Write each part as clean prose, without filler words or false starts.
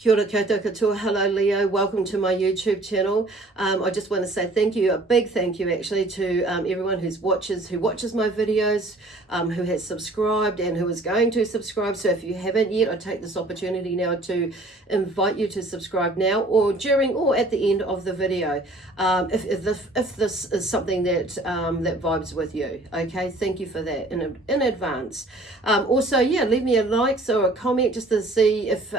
Kia ora koutou katoa. Hello Leo, welcome to my YouTube channel. I just want to say thank you, a big thank you actually to everyone who watches my videos, who has subscribed and who is going to subscribe. So if you haven't yet, I take this opportunity now to invite you to subscribe now or during or at the end of the video. If this is something that that vibes with you, okay, thank you for that in advance. Also, yeah, leave me a like or a comment just to see if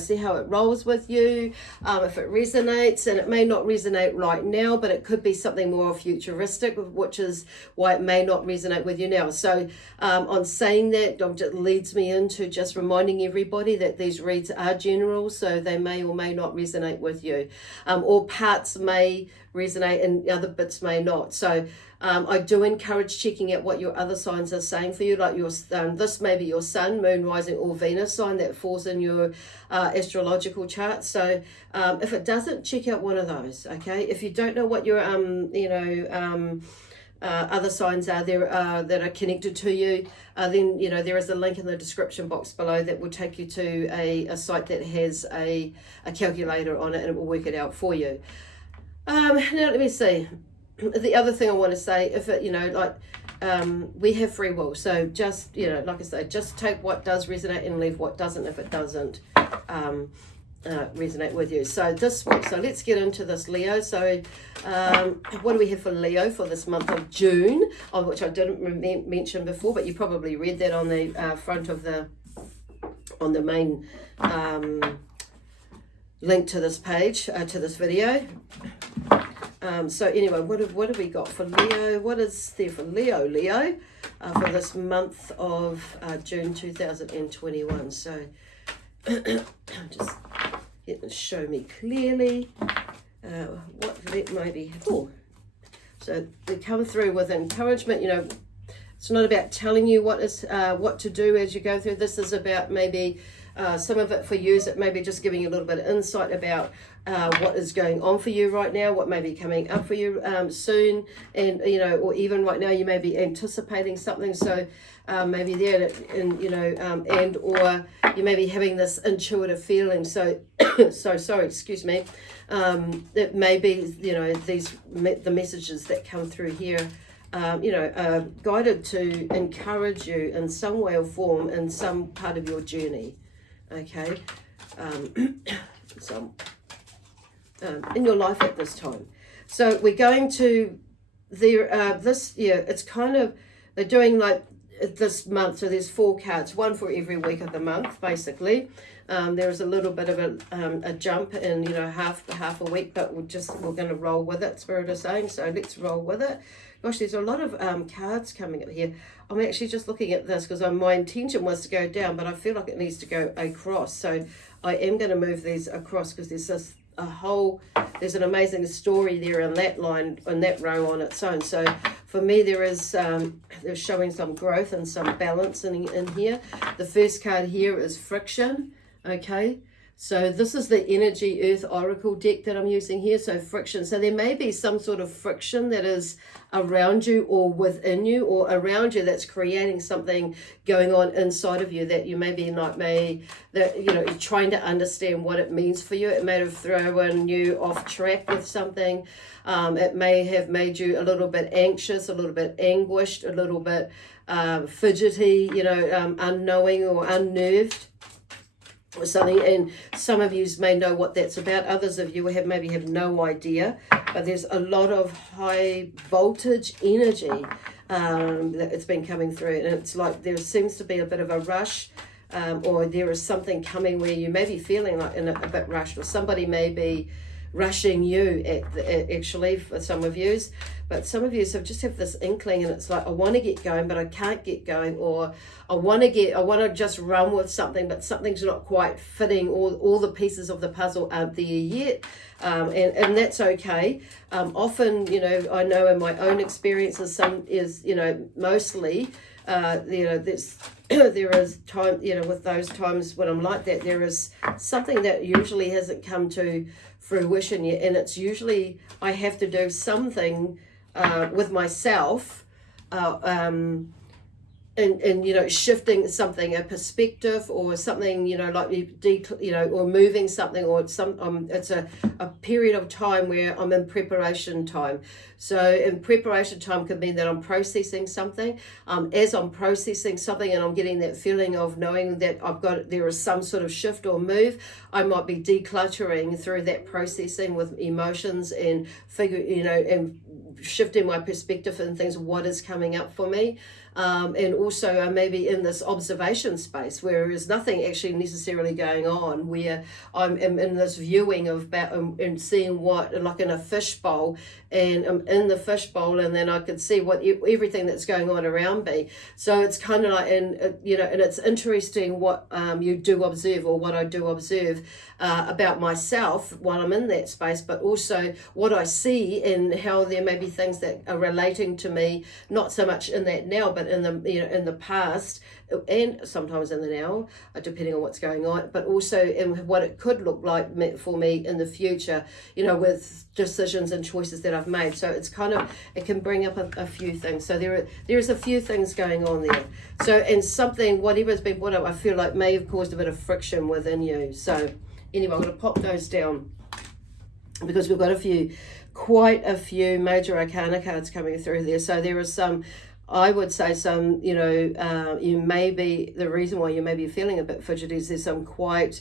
see how it rolls with you, if it resonates. And it may not resonate right now, but it could be something more futuristic, which is why it may not resonate with you now. So on saying that, it leads me into just reminding everybody that these reads are general, so they may or may not resonate with you, or parts may resonate and other bits may not. So I do encourage checking out what your other signs are saying for you, like your this may be your sun, moon, rising or Venus sign that falls in your astrological chart. So if it doesn't, check out one of those, okay? If you don't know what your other signs are there that are connected to you, then there is a link in the description box below that will take you to a site that has a calculator on it, and it will work it out for you. Now let me see. The other thing I want to say, if it, we have free will. So just, like I say, just take what does resonate and leave what doesn't if it doesn't resonate with you. So so let's get into this, Leo. So what do we have for Leo for this month of June, which I didn't mention before, but you probably read that on the front of on the main link to this page, to this video. So anyway, what have we got for Leo? What is there for Leo for this month of June 2021? So just get to show me clearly what that may be. Oh, so they come through with encouragement. It's not about telling you what to do as you go through. This is about maybe some of it for you is it maybe just giving you a little bit of insight about what is going on for you right now, what may be coming up for you soon, and or even right now you may be anticipating something. So maybe there, and or you may be having this intuitive feeling. So sorry, excuse me. It may be the messages that come through here. Guided to encourage you in some way or form in some part of your journey, okay, in your life at this time. So we're going to this year. It's kind of they're doing like this month. So there's 4 cards, one for every week of the month, basically. There's a little bit of a jump in half a week, but we're going to roll with it. Spirit is saying, so let's roll with it. Gosh, there's a lot of cards coming up here. I'm actually just looking at this because my intention was to go down, but I feel like it needs to go across. So I am going to move these across because there's there's an amazing story there in that line, in that row on its own. So for me, they're showing some growth and some balance in here. The first card here is friction, okay? So this is the Energy Earth Oracle deck that I'm using here. So friction. So there may be some sort of friction that is around you or within you or around you that's creating something going on inside of you that you maybe you're trying to understand what it means for you. It may have thrown you off track with something. It may have made you a little bit anxious, a little bit anguished, a little bit fidgety, unknowing or unnerved. Or something, and some of you may know what that's about. Others of you maybe have no idea, but there's a lot of high voltage energy that it's been coming through, and it's like there seems to be a bit of a rush, or there is something coming where you may be feeling like a bit rushed, or somebody may be rushing you actually for some of yous, but some of you just have this inkling, and it's like I want to get going but I can't get going, or I want to just run with something but something's not quite fitting, all the pieces of the puzzle aren't there yet, and that's okay. Often I know in my own experiences mostly there is time, with those times when I'm like that, there is something that usually hasn't come to fruition yet, and it's usually I have to do something with myself and you know, shifting something, a perspective or something, you know, like you know, or moving something, or some it's a period of time where I'm in preparation time. So in preparation time could mean that I'm processing something. As I'm processing something and I'm getting that feeling of knowing that there is some sort of shift or move, I might be decluttering through that processing with emotions and and shifting my perspective and things, what is coming up for me. And also I may be in this observation space where there's nothing actually necessarily going on, where I'm in this viewing of and seeing what, like in a fishbowl, and I'm in the fishbowl, and then I could see what everything that's going on around me. So it's kind of like, and you know, and it's interesting what you do observe, or what I do observe about myself while I'm in that space, but also what I see and how there may be things that are relating to me, not so much in that now, but in the, you know, in the past, and sometimes in the now, depending on what's going on, but also in what it could look like for me in the future, you know, with decisions and choices that I've made. So it's kind of, it can bring up a few things. So there's a few things going on there. So, and something, whatever's been brought up, I feel like may have caused a bit of friction within you. So anyway, I'm going to pop those down because we've got quite a few major arcana cards coming through there. So there is some, I would say some, you know, you may be, the reason why you may be feeling a bit fidgety is there's some quite,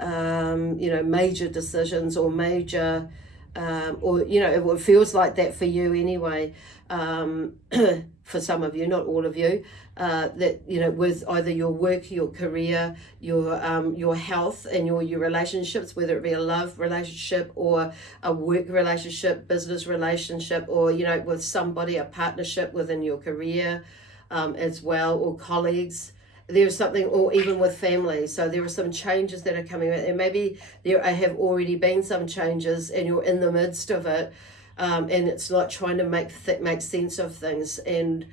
you know, major decisions or major, or, you know, it feels like that for you anyway, for some of you, not all of you, that, you know, with either your work, your career, your health, and your relationships, whether it be a love relationship or a work relationship, business relationship, or, you know, with somebody, a partnership within your career, as well, or colleagues. There's something, or even with family. So there are some changes that are coming out, and maybe there have already been some changes and you're in the midst of it. And it's like trying to make sense of things, and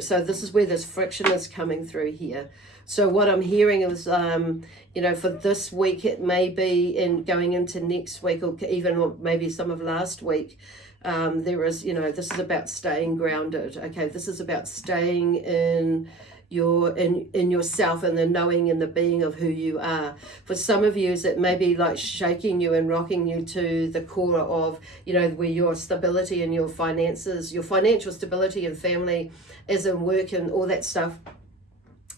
so this is where this friction is coming through here. So what I'm hearing is, you know, for this week, it may be, and going into next week, or even maybe some of last week, there is, you know, this is about staying grounded. Okay, this is about staying in yourself, and the knowing and the being of who you are. For some of you, it may be like shaking you and rocking you to the core of, you know, where your stability and your finances, your financial stability and family, as in work and all that stuff,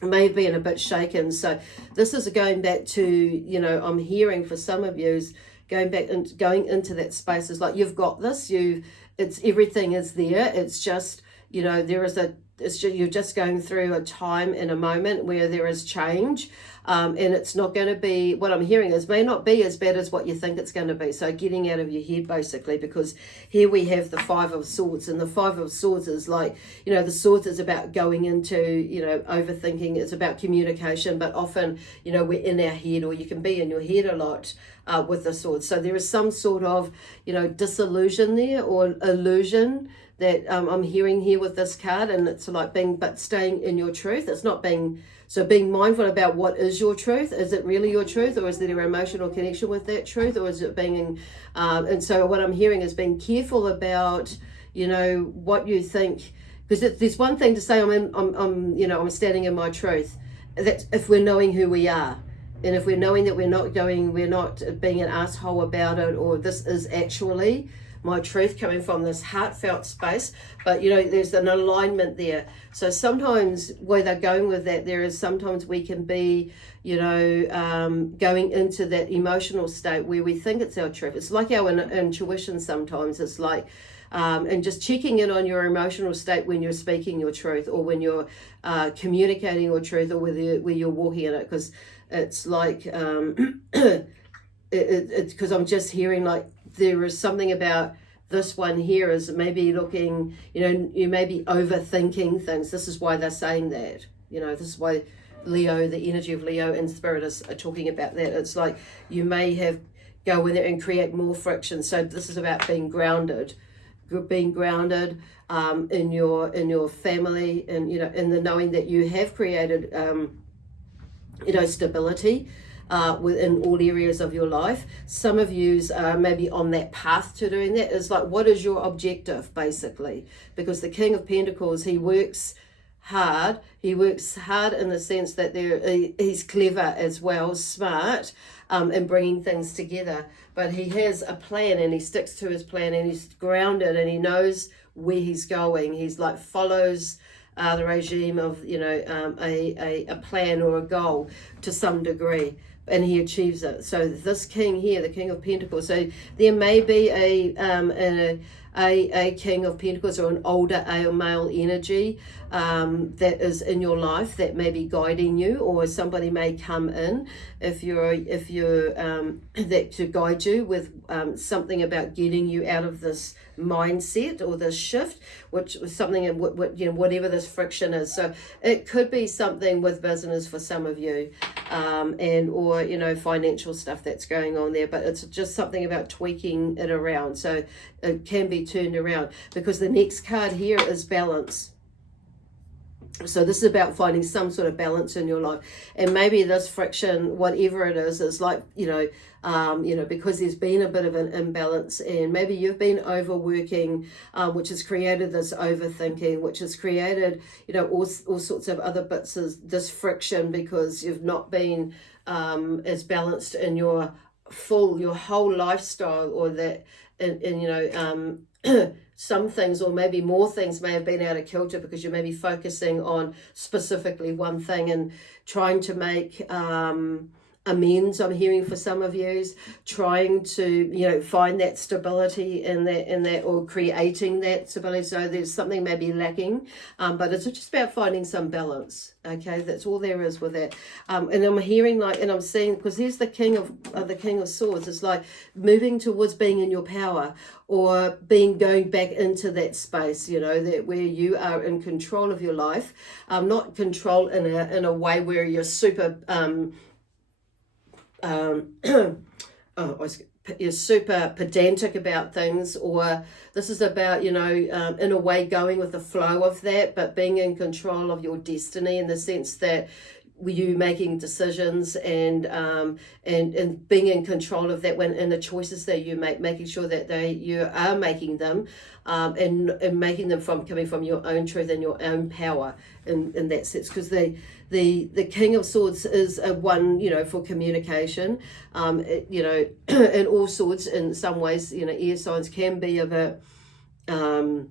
may have been a bit shaken. So this is going back to, you know, I'm hearing for some of you is going back and going into that space is like, you've got this, it's everything is there. It's just, you know, you're just going through a time and a moment where there is change, and it's not going to be, what I'm hearing is, may not be as bad as what you think it's going to be. So getting out of your head, basically, because here we have the Five of Swords, and the Five of Swords is like, you know, the Swords is about going into, you know, overthinking. It's about communication, but often, you know, we're in our head, or you can be in your head a lot with the Swords. So there is some sort of, you know, disillusion there, or illusion that I'm hearing here with this card, and it's like staying in your truth. It's not being mindful about what is your truth. Is it really your truth, or is there an emotional connection with that truth, or is it being, and so what I'm hearing is being careful about, you know, what you think, because there's one thing to say I'm standing in my truth. That's if we're knowing who we are. And if we're knowing that we're not being an asshole about it, or this is actually my truth coming from this heartfelt space, but, you know, there's an alignment there. So sometimes where they're going with that, there is sometimes we can be, you know, going into that emotional state where we think it's our truth. It's like our intuition sometimes. It's like, and just checking in on your emotional state when you're speaking your truth, or when you're communicating your truth, or where you're walking in it, because it's like, it's because I'm just hearing like, there is something about this one here is maybe looking, you know, you may be overthinking things. This is why they're saying that, you know, this is why Leo, the energy of Leo and Spirit are talking about that. It's like you may have go in there and create more friction. So this is about being grounded in your family, and, you know, in the knowing that you have created, you know, stability within all areas of your life. Some of yous are maybe on that path to doing that. It's like, what is your objective, basically? Because the King of Pentacles, he works hard. He works hard in the sense that he's clever as well, smart, in bringing things together. But he has a plan, and he sticks to his plan, and he's grounded, and he knows where he's going. He's like follows the regime of, you know, a plan or a goal to some degree, and he achieves it. So this king here, the King of Pentacles, so there may be a King of Pentacles or an older male energy that is in your life that may be guiding you, or somebody may come in if you're that to guide you with something about getting you out of this mindset or this shift, which was something, you know, whatever this friction is. So it could be something with business for some of you, and or, you know, financial stuff that's going on there, but it's just something about tweaking it around so it can be turned around, because the next card here is balance. So this is about finding some sort of balance in your life, and maybe this friction, whatever it is like, you know, because there's been a bit of an imbalance, and maybe you've been overworking, which has created this overthinking, which has created, you know, all sorts of other bits of this friction, because you've not been as balanced in your whole lifestyle, or that, and you know, some things, or maybe more things, may have been out of kilter because you may be focusing on specifically one thing and trying to make amends. I'm hearing for some of you, trying to, you know, find that stability in that, or creating that stability. So there's something maybe lacking, but it's just about finding some balance. Okay, that's all there is with that. And I'm hearing like, and I'm seeing, because here's the King of Swords. It's like moving towards being in your power, or going back into that space, you know, that where you are in control of your life, not control in a way where you're super you're super pedantic about things, or this is about, you know, in a way going with the flow of that, but being in control of your destiny, in the sense that you making decisions and being in control of that when in the choices that you make, making sure that you are making them and making them coming from your own truth and your own power in that sense, because the King of Swords is a one, you know, for communication, you know, in all sorts. In some ways, you know, air signs can be a bit to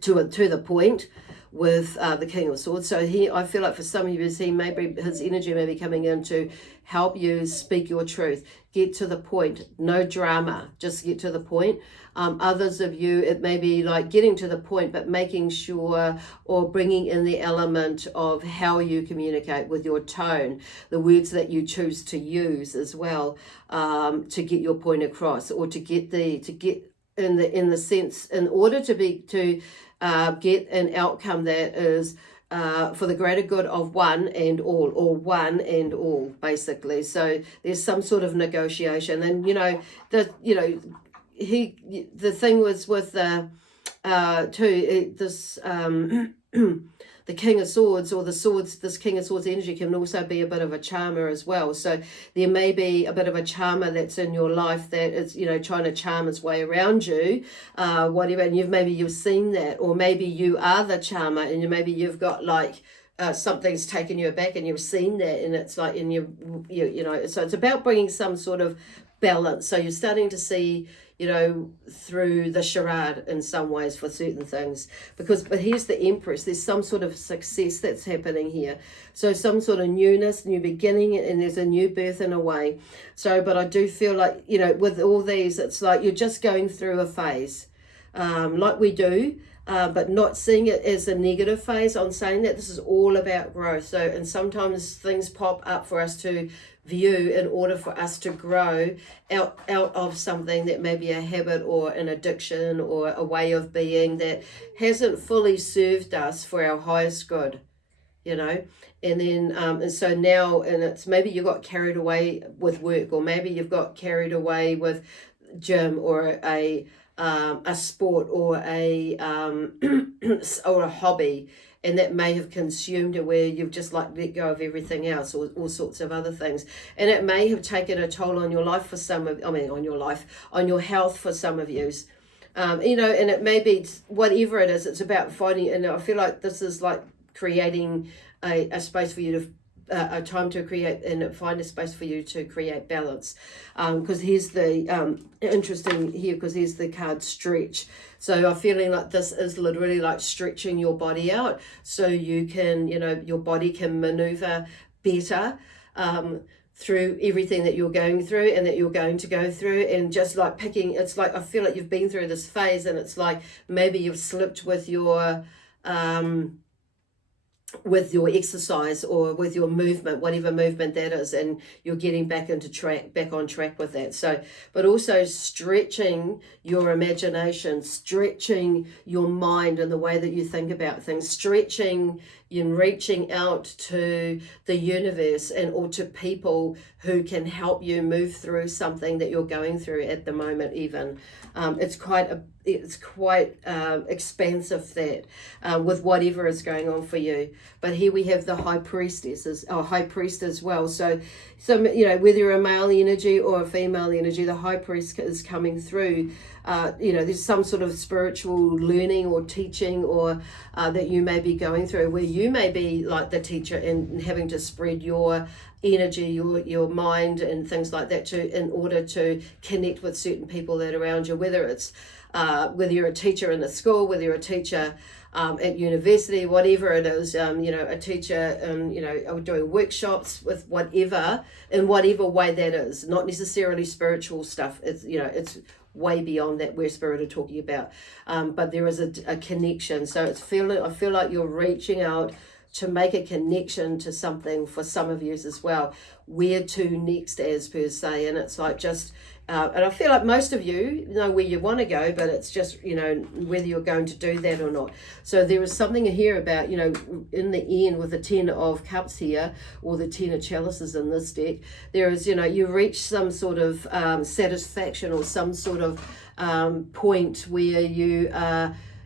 the point with the King of Swords. So I feel like for some of you, his energy may be coming in to help you speak your truth, get to the point, no drama, just get to the point. Others of you, it may be like getting to the point, but making sure, or bringing in the element of how you communicate with your tone, the words that you choose to use as well, to get your point across, or to get in the sense, in order to get an outcome that is for the greater good of one and all, or one and all, basically. So there's some sort of negotiation, and you know, the thing was with the the King of Swords, or this King of Swords energy can also be a bit of a charmer as well. So there may be a bit of a charmer that's in your life that is, you know, trying to charm its way around you, whatever, and you've seen that, or maybe you are the charmer, and maybe you've got like something's taken you aback, and you've seen that, and it's like, and you know, so it's about bringing some sort of balance. So you're starting to see, you know, through the charade in some ways for certain things, but here's the Empress. There's some sort of success that's happening here, so some sort of newness, new beginning, and there's a new birth in a way. So, but I do feel like, you know, with all these, it's like you're just going through a phase, like we do, but not seeing it as a negative phase. I'm saying that this is all about growth. So, and sometimes things pop up for us to view in order for us to grow out of something that may be a habit or an addiction or a way of being that hasn't fully served us for our highest good, you know. And then and so now, and it's maybe you got carried away with work, or maybe you've got carried away with gym, or a sport, or a or a hobby, and that may have consumed it, where you've just like let go of everything else, or all sorts of other things, and it may have taken a toll on your life for some of, on your health for some of you, you know. And it may be whatever it is, it's about finding, and I feel like this is like creating a space for you to a time to create and find a space for you to create balance, because here's the interesting here, because here's the card stretch. So I'm feeling like this is literally like stretching your body out so you can, you know, your body can maneuver better through everything that you're going through and that you're going to go through, and just like picking, it's like I feel like you've been through this phase and it's like maybe you've slipped with your exercise or with your movement, whatever movement that is, and you're getting back on track with that. So, but also stretching your imagination, stretching your mind and the way that you think about things, stretching and reaching out to the universe and or to people who can help you move through something that you're going through at the moment. Even it's quite expansive, that with whatever is going on for you. But here we have the High Priestess, or High Priest as well. So you know, whether you're a male energy or a female energy, the High Priest is coming through. You know, there's some sort of spiritual learning or teaching or that you may be going through, where you may be like the teacher and having to spread your energy, your mind and things like that in order to connect with certain people that are around you, whether it's whether you're a teacher in a school, whether you're a teacher at university, whatever it is, you know, a teacher, you know, doing workshops with whatever, in whatever way that is, not necessarily spiritual stuff. It's, you know, it's way beyond that where spirit are talking about, but there is a connection. So I feel like you're reaching out to make a connection to something for some of you as well. Where to next, as per se, and it's like just and I feel like most of you know where you want to go, but it's just, you know, whether you're going to do that or not. So there is something here about, you know, in the end with the 10 of Cups here, or the 10 of Chalices in this deck, there is, you know, you reach some sort of satisfaction or some sort of point where you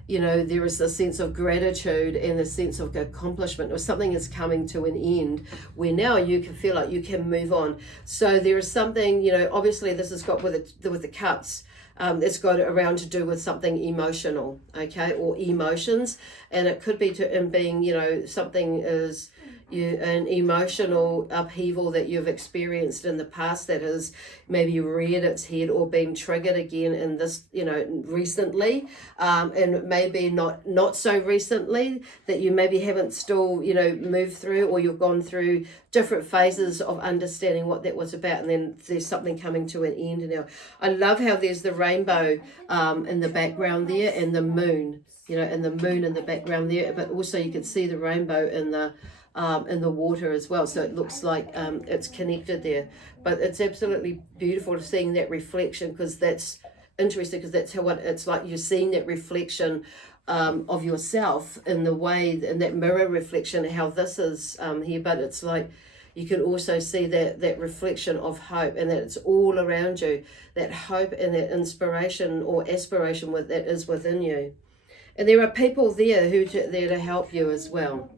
you know, there is a sense of gratitude and a sense of accomplishment, or something is coming to an end where now you can feel like you can move on. So there is something, you know, obviously this has got with the cups, it's got around to do with something emotional, okay, or emotions, and it could be in being, you know, something is an emotional upheaval that you've experienced in the past that has maybe reared its head or been triggered again in this, you know, recently, and maybe not so recently, that you maybe haven't still, you know, moved through, or you've gone through different phases of understanding what that was about, and then there's something coming to an end now. I love how there's the rainbow in the background there, and the moon, you know, and the moon in the background there, but also you can see the rainbow in the water as well. So it looks like it's connected there. But it's absolutely beautiful to seeing that reflection, because that's interesting, because that's how it's like you're seeing that reflection of yourself in the way, in that mirror reflection, how this is here. But it's like you can also see that reflection of hope, and that it's all around you, that hope and that inspiration or aspiration that is within you. And there are people there who are there to help you as well.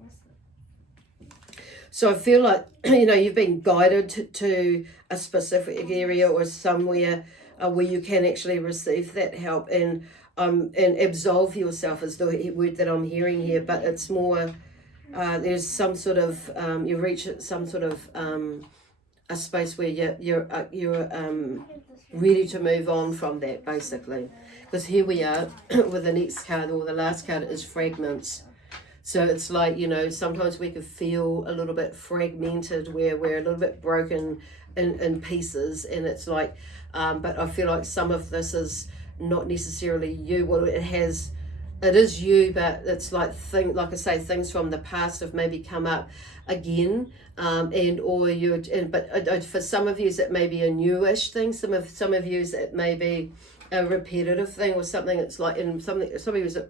So I feel like, you know, you've been guided to a specific area or somewhere where you can actually receive that help and absolve yourself is the word that I'm hearing here. But it's more, there's some sort of, you reach some sort of a space where you're ready to move on from that, basically. Because here we are with the next card, or the last card is fragments. So it's like, you know, sometimes we could feel a little bit fragmented, where we're a little bit broken in pieces, and it's like, but I feel like some of this is not necessarily you. Well, it is you, but it's like like I say, things from the past have maybe come up again, but for some of you it may be a newish thing. Some of you it may be a repetitive thing, or something. It's like in some of you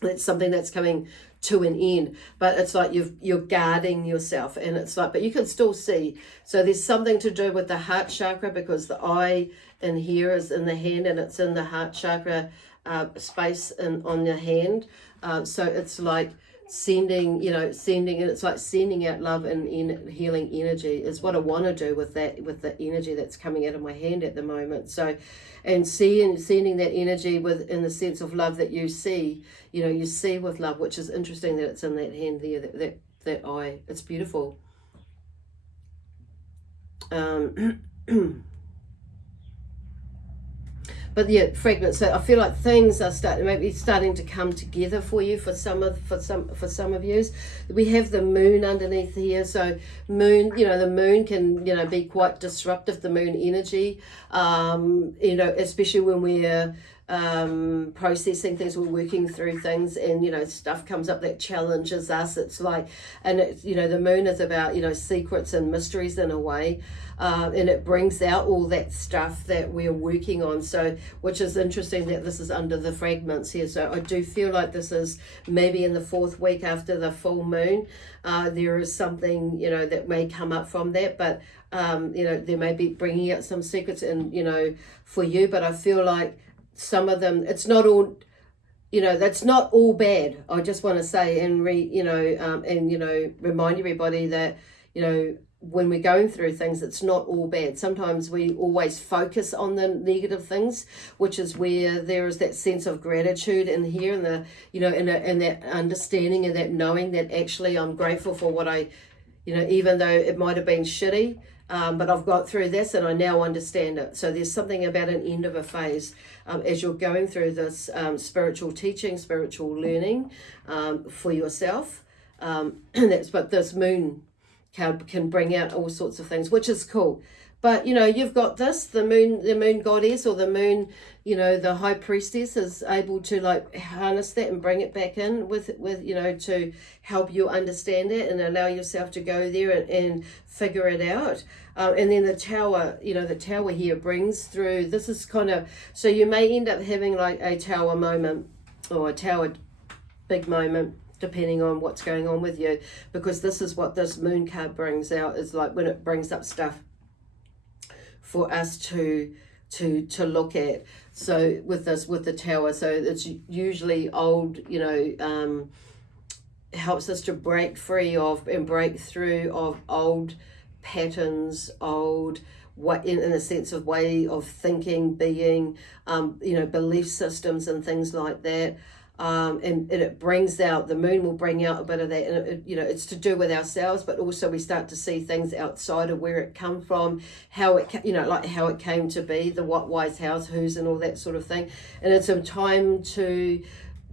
it's something that's coming to an end, but it's like you're guarding yourself, and it's like, but you can still see. So there's something to do with the heart chakra, because the eye in here is in the hand, and it's in the heart chakra space on your hand. So it's like sending, sending, and it's like sending out love and healing energy is what I want to do with that, with the energy that's coming out of my hand at the moment. So, and sending that energy in the sense of love that you see, you see with love, which is interesting that it's in that hand there, that eye. It's beautiful. But yeah, fragments. So I feel like things are starting to come together for you for some of you. We have the moon underneath here. So moon, the moon can be quite disruptive. The moon energy, especially when we're processing things, we're working through things, and stuff comes up that challenges us. It's like, and it's the moon is about secrets and mysteries in a way. And it brings out all that stuff that we're working on. So, which is interesting that this is under the fragments here. So I do feel like this is maybe in the 4th week after the full moon. There is something, that may come up from that, but, there may be bringing out some secrets and, for you, but I feel like some of them, it's not all, that's not all bad. I just want to say and remind everybody that, when we're going through things, it's not all bad. Sometimes we always focus on the negative things, which is where there is that sense of gratitude in here, and the and that understanding and that knowing that actually I'm grateful for what I, even though it might have been shitty, but I've got through this and I now understand it. So there's something about an end of a phase as you're going through this spiritual teaching, spiritual learning for yourself. That's what this moon can bring out, all sorts of things, which is cool. But you've got this, the moon goddess, or the moon, the high priestess is able to like harness that and bring it back in with to help you understand it and allow yourself to go there and figure it out. And then the tower, the tower here brings through, this is kind of, so you may end up having like a tower moment or a tower big moment, depending on what's going on with you, because this is what this moon card brings out, is like when it brings up stuff for us to look at. So with the tower, so it's usually old, helps us to break free of and break through of old patterns, old what in a sense of way of thinking, being, belief systems and things like that. And it brings out, the moon will bring out a bit of that, and it's to do with ourselves, but also we start to see things outside of where it come from, how it like how it came to be, the what, why's, how's, who's, and all that sort of thing. And it's a time to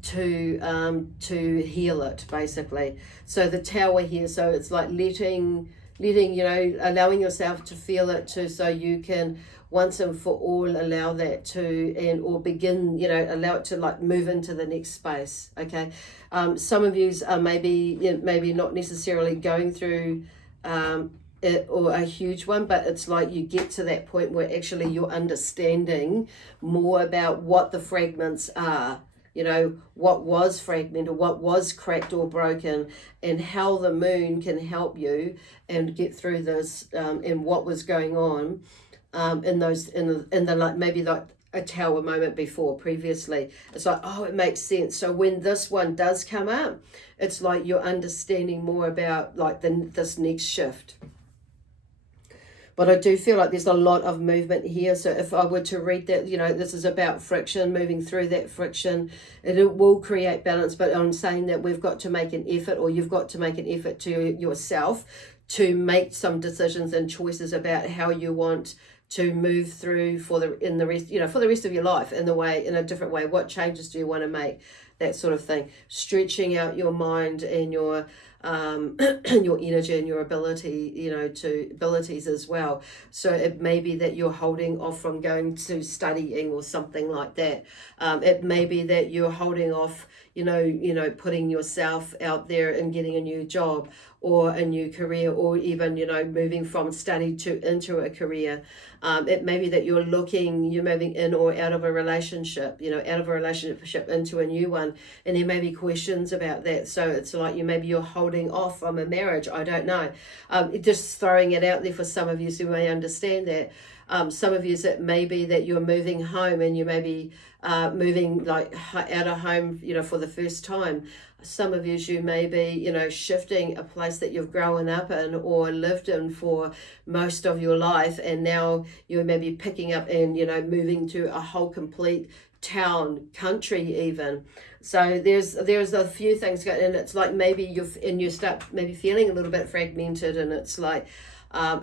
heal it, basically. So the tower here, so it's like letting allowing yourself to feel it too, so you can once and for all allow that to or begin, allow it to like move into the next space. Okay, some of you are maybe not necessarily going through it or a huge one, but it's like you get to that point where actually you're understanding more about what the fragments are, what was fragmented, what was cracked or broken, and how the moon can help you and get through this, and what was going on in the like maybe like a tower moment before previously. It's like, oh, it makes sense. So when this one does come up, it's like you're understanding more about like this next shift. But I do feel like there's a lot of movement here. So if I were to read that, this is about friction, moving through that friction. It will create balance, but I'm saying that we've got to make an effort, or you've got to make an effort to yourself to make some decisions and choices about how you want to move through for the rest of your life in a different way. What changes do you want to make? That sort of thing. Stretching out your mind and your your energy and your ability, abilities as well. So it may be that you're holding off from going to studying or something like that. It may be that you're holding off, putting yourself out there and getting a new job or a new career, or even, moving from study into a career. It may be that you're moving in or out of a relationship, into a new one, and there may be questions about that. So it's like you're holding off from a marriage. I don't know. Just throwing it out there for some of you who may understand that. Some of you, it may be that you're moving home and you may be moving like out of home, you know, for the first time. Some of you may be, you know, shifting a place that you've grown up in or lived in for most of your life, and now you may be picking up and, you know, moving to a whole complete town, country even. So there's a few things going, and it's like maybe you start maybe feeling a little bit fragmented, and it's like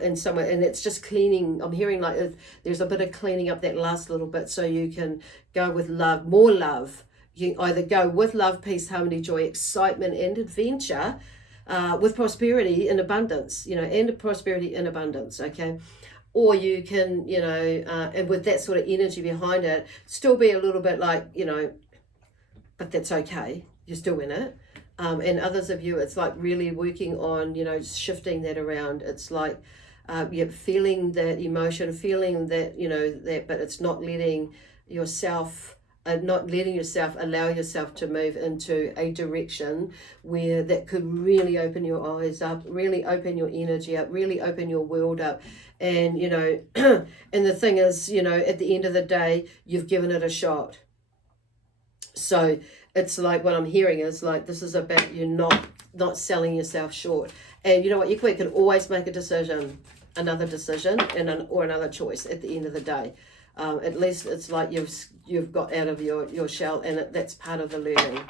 in somewhere, and it's just cleaning. I'm hearing like there's a bit of cleaning up that last little bit, so you can go with love, more love. You either go with love, peace, harmony, joy, excitement, and adventure, with prosperity and abundance, you know, and prosperity and abundance. Okay. Or you can, you know, and with that sort of energy behind it, still be a little bit like, you know, but that's okay. You're still in it. And others of you, it's like really working on, you know, shifting that around. It's like, you're feeling that emotion, feeling that, you know, that, but it's not letting yourself allow yourself to move into a direction where that could really open your eyes up, really open your energy up, really open your world up. And, you know, and the thing is, you know, at the end of the day, you've given it a shot. So it's like what I'm hearing is like, this is about you not selling yourself short. And you know what, you can always make a decision, another decision, or another choice at the end of the day. At least it's like you've got out of your shell, and that's part of the learning.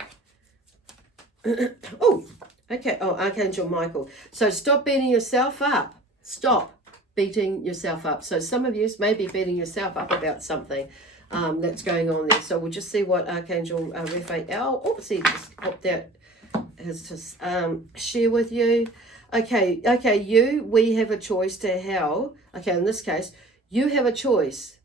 Oh, okay. Oh, Archangel Michael. So stop beating yourself up. Stop beating yourself up. So some of you may be beating yourself up about something that's going on there. So we'll just see what Archangel Raphael, just popped out, has to share with you. Okay, we have a choice to how, okay, in this case, you have a choice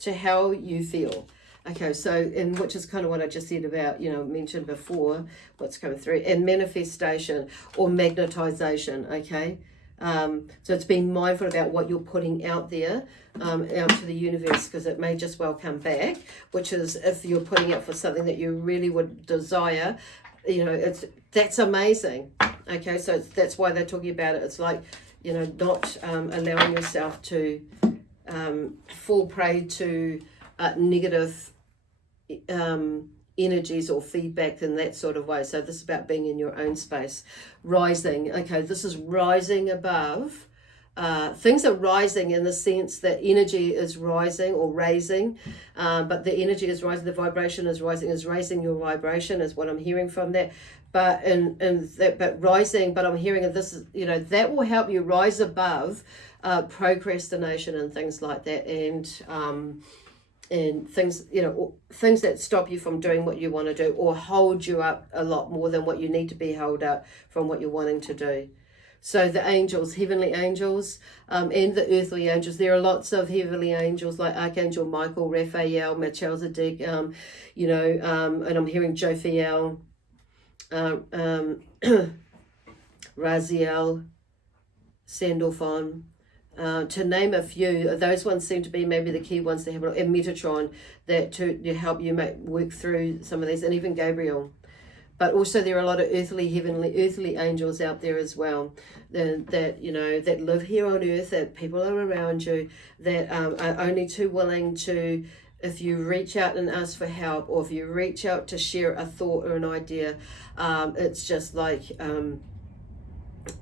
to how you feel. Okay, so, and which is kind of what I just said about, you know, mentioned before, what's coming through, and manifestation or magnetization, okay? So it's being mindful about what you're putting out there, out to the universe, because it may just well come back, which is if you're putting out for something that you really would desire, you know, that's amazing. Okay, so that's why they're talking about it. It's like, you know, not allowing yourself to fall prey to negative energies or feedback in that sort of way. So this is about being in your own space. Rising. Okay, this is rising above. Things are rising in the sense that energy is rising or raising, but the energy is rising, the vibration is raising your vibration is what I'm hearing from that. But but rising, but I'm hearing that this is, you know, that will help you rise above procrastination and things like that, and things, you know, things that stop you from doing what you want to do or hold you up a lot more than what you need to be held up from what you're wanting to do. So the angels, heavenly angels, and the earthly angels, there are lots of heavenly angels like Archangel Michael, Raphael, Melchizedek, you know, and I'm hearing Jophiel, Raziel, Sandalphon, to name a few. Those ones seem to be maybe the key ones to have, and Metatron, that to help you work through some of these, and even Gabriel. But also there are a lot of earthly angels out there as well, that you know, that live here on earth, that people are around you, that are only too willing to, if you reach out and ask for help, or if you reach out to share a thought or an idea, it's just like,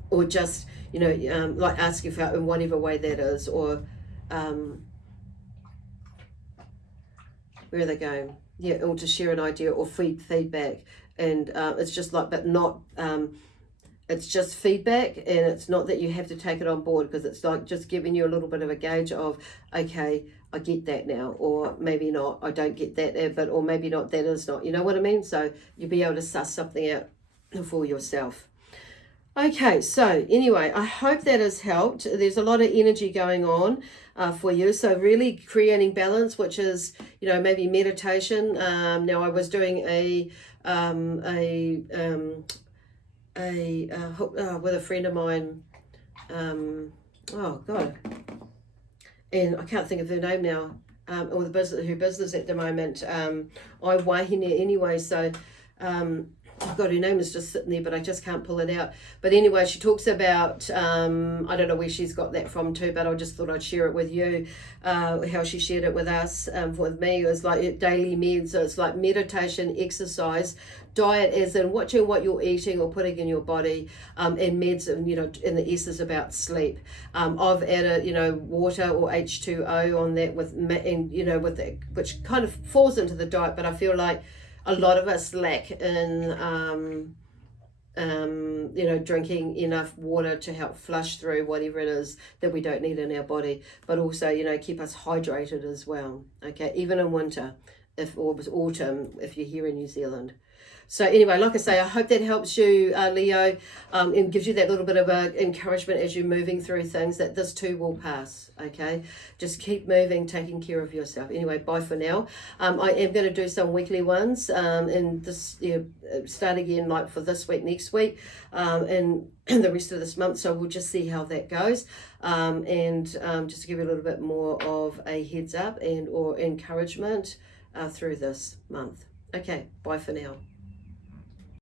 or just, you know, like asking for help in whatever way that is, or where are they going? Yeah, or to share an idea or feedback. And it's just like, but not, it's just feedback, and it's not that you have to take it on board, because it's like just giving you a little bit of a gauge of, okay, I get that now, or maybe not, I don't get that, but, or maybe not, that is not, you know what I mean? So you'll be able to suss something out for yourself. Okay, so anyway, I hope that has helped. There's a lot of energy going on for you. So really creating balance, which is, you know, maybe meditation. Now I was doing with a friend of mine. Oh God, and I can't think of her name now. Or her business at the moment. I wahine anyway. So. God, her name is just sitting there, but I just can't pull it out. But anyway, she talks about, I don't know where she's got that from too, but I just thought I'd share it with you, how she shared it with us. With me, it was like daily meds. So it's like meditation, exercise, diet as in watching what you're eating or putting in your body, and meds, and and the S is about sleep. I've added water or H2O on that with the, which kind of falls into the diet, but I feel like a lot of us lack in drinking enough water to help flush through whatever it is that we don't need in our body, but also keep us hydrated as well, okay, even in winter, or it was autumn if you're here in New Zealand. So anyway, like I say, I hope that helps you, Leo, and gives you that little bit of encouragement as you're moving through things, that this too will pass, okay? Just keep moving, taking care of yourself. Anyway, bye for now. I am going to do some weekly ones, and this start again like for this week, next week, and the rest of this month. So we'll just see how that goes, and just to give you a little bit more of a heads up and or encouragement through this month. Okay, bye for now.